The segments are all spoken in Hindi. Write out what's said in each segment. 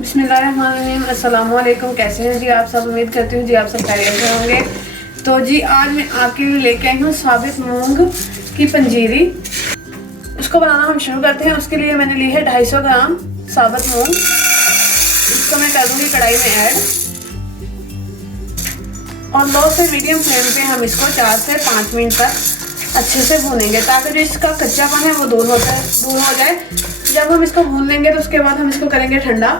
बिस्मिल्लाहिर्रहमानिर्रहीम। अस्सलाम वालेकुम। कैसे हैं जी आप सब? उम्मीद करती हूँ जी आप सब खैरियत से होंगे। तो जी आज मैं आपके लिए लेके आई हूँ साबित मूंग की पंजीरी। उसको बनाना हम शुरू करते हैं। उसके लिए मैंने ली है 250 ग्राम साबित मूंग। इसको मैं कर दूँगी कढ़ाई में ऐड और लो से मीडियम फ्लेम पे हम इसको 4 से 5 मिनट तक अच्छे से भूनेंगे ताकि जो इसका कच्चापन है वो दूर हो जाए। जब हम इसको भून लेंगे तो उसके बाद हम इसको करेंगे ठंडा।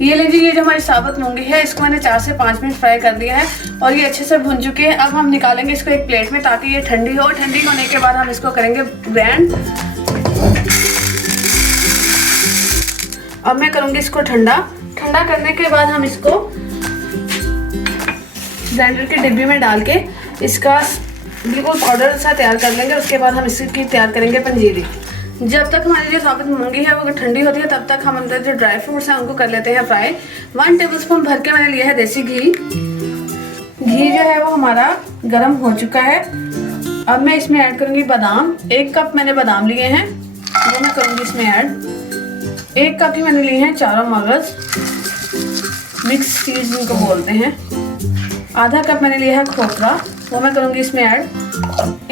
ये लीजिए, ये जो हमारी साबित मूंगी है इसको मैंने 4 से 5 मिनट फ्राई कर दिया है और ये अच्छे से भुन चुकी है। अब हम निकालेंगे इसको एक प्लेट में ताकि ये ठंडी हो। ठंडी होने के बाद हम इसको करेंगे ग्राइंड। अब मैं करूँगी इसको ठंडा करने के बाद हम इसको ग्राइंडर के डिब्बे में डाल के इसका बिल्कुल पाउडर सा तैयार कर लेंगे। उसके बाद हम इसकी तैयार करेंगे पंजीरी। जब तक हमारी जो साबित मूंगी है वो ठंडी होती है तब तक हम अंदर जो ड्राई फ्रूट्स हैं उनको कर लेते हैं फ्राई। 1 टेबलस्पून भर के मैंने लिया है देसी घी। घी जो है वो हमारा गर्म हो चुका है। अब मैं इसमें ऐड करूँगी बादाम। 1 कप मैंने बादाम लिए हैं, वो मैं करूँगी इसमें ऐड। 1 कप ही मैंने लिए हैं चारों मगज, मिक्स सीड्स जिनको बोलते हैं। आधा कप मैंने लिया है खोपरा, वो मैं करूँगी इसमें ऐड।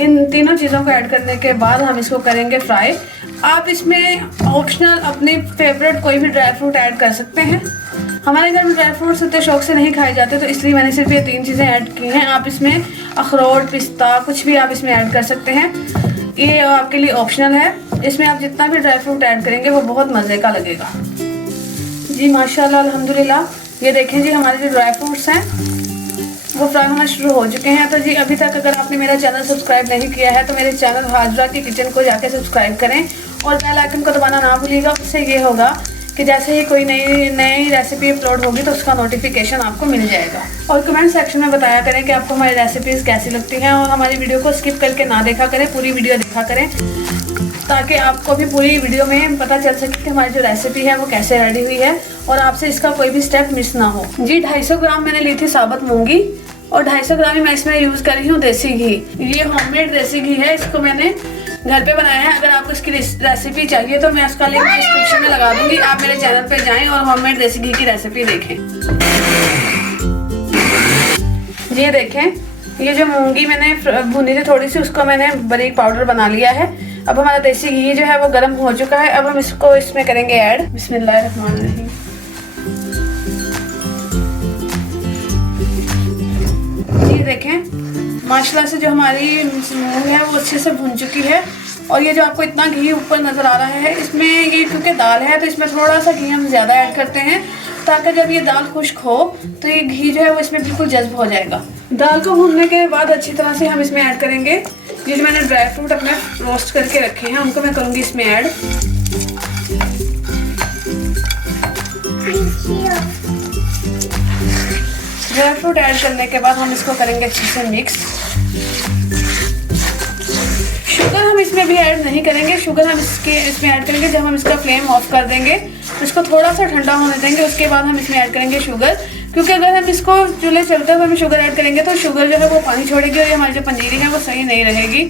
इन तीनों चीज़ों को ऐड करने के बाद हम इसको करेंगे फ्राई। आप इसमें ऑप्शनल अपने फेवरेट कोई भी ड्राई फ्रूट ऐड कर सकते हैं। हमारे घर में ड्राई फ्रूट्स इतने शौक से नहीं खाए जाते तो इसलिए मैंने सिर्फ ये 3 चीज़ें ऐड की हैं। आप इसमें अखरोट, पिस्ता कुछ भी आप इसमें ऐड कर सकते हैं। ये आपके लिए ऑप्शनल है। इसमें आप जितना भी ड्राई फ्रूट ऐड करेंगे वो बहुत मज़े का लगेगा। जी माशाल्लाह अल्हम्दुलिल्लाह। ये देखें जी हमारे जो ड्राई फ्रूट्स हैं वो फ्राई होना शुरू हो चुके हैं। तो जी अभी तक अगर आपने मेरा चैनल सब्सक्राइब नहीं किया है तो मेरे चैनल हाजरा की किचन को जाके सब्सक्राइब करें और बेल आइकन को दबाना ना भूलिएगा। उससे ये होगा कि जैसे ही कोई नई रेसिपी अपलोड होगी तो उसका नोटिफिकेशन आपको मिल जाएगा। और कमेंट सेक्शन में बताया करें कि आपको हमारी रेसिपीज़ कैसी लगती हैं और हमारी वीडियो को स्किप करके ना देखा करें, पूरी वीडियो देखा करें ताकि आपको भी पूरी वीडियो में पता चल सके कि हमारी जो रेसिपी है वो कैसे रेडी हुई है और आपसे इसका कोई भी स्टेप मिस ना हो। जी 250 ग्राम मैंने ली थी साबित मूंगी और 250 ग्राम ही मैं इसमें यूज़ कर रही हूँ देसी घी। ये होममेड देसी घी है, इसको मैंने घर पे बनाया है। अगर आपको इसकी रेसिपी चाहिए तो मैं उसका लिंक डिस्क्रिप्शन में लगा दूंगी। आप मेरे चैनल पे जाएं और होममेड देसी घी की रेसिपी देखें। ये देखें, ये जो मूंगी मैंने भुनी थी थोड़ी सी, उसको मैंने बारीक पाउडर बना लिया है। अब हमारा देसी घी जो है वो गर्म हो चुका है। अब हम इसको इसमें करेंगे ऐड। बिस्मिल्लाहिर्रहमानिर्रहीम। ये देखें माशाल्लाह से जो हमारी मूंग है वो अच्छे से भुन चुकी है। और ये जो आपको इतना घी ऊपर नज़र आ रहा है, इसमें ये क्योंकि दाल है तो इसमें थोड़ा सा घी हम ज़्यादा ऐड करते हैं ताकि जब ये दाल खुश्क हो तो ये घी जो है वो इसमें बिल्कुल जज्ब हो जाएगा। दाल को भूनने के बाद अच्छी तरह से हम इसमें ऐड करेंगे ये जो मैंने ड्राई फ्रूट अपने रोस्ट करके रखे हैं उनको मैं करूँगी इसमें ऐड। ड्राई फ्रूट ऐड करने के बाद हम इसको करेंगे अच्छे से मिक्स। शुगर हम इसमें भी ऐड नहीं करेंगे। शुगर हम इसमें ऐड करेंगे जब हम इसका फ्लेम ऑफ कर देंगे, इसको थोड़ा सा ठंडा होने देंगे, उसके बाद हम इसमें ऐड करेंगे शुगर। क्योंकि अगर हम इसको चूल्हे चलते हुए हम शुगर ऐड करेंगे तो शुगर जो है वो पानी छोड़ेगी और ये हमारी जो पंजीरी है वो सही नहीं रहेगी।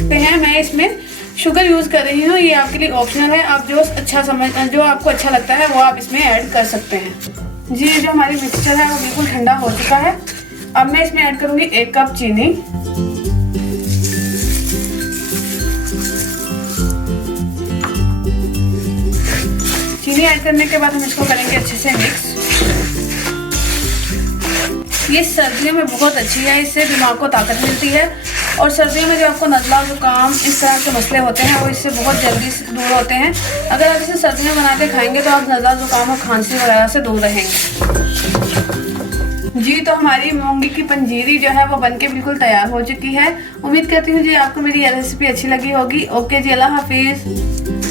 तो है मैं इसमें शुगर यूज़ कर रही हूँ। ये आपके लिए ऑप्शनल है। आप जो आपको अच्छा लगता है वो आप इसमें ऐड कर सकते हैं। जी जो हमारी मिक्सचर है वो बिल्कुल ठंडा हो चुका है। अब मैं इसमें ऐड करूँगी 1 कप चीनी। चीनी ऐड करने के बाद हम इसको करेंगे अच्छे से मिक्स। ये सर्दियों में बहुत अच्छी है, इससे दिमाग को ताकत मिलती है और सर्दियों में जो आपको नज़ला, जुकाम इस तरह के मसले होते हैं वो इससे बहुत जल्दी से दूर होते हैं। अगर आप इसे सर्दियों में बना के खाएंगे तो आप नज़ला, जुकाम और खांसी वगैरह से दूर रहेंगे। जी तो हमारी मूंगी की पंजीरी जो है वो बनके बिल्कुल तैयार हो चुकी है। उम्मीद करती हूँ जी आपको मेरी ये रेसिपी अच्छी लगी होगी। ओके जी, अल्लाह हाफिज़।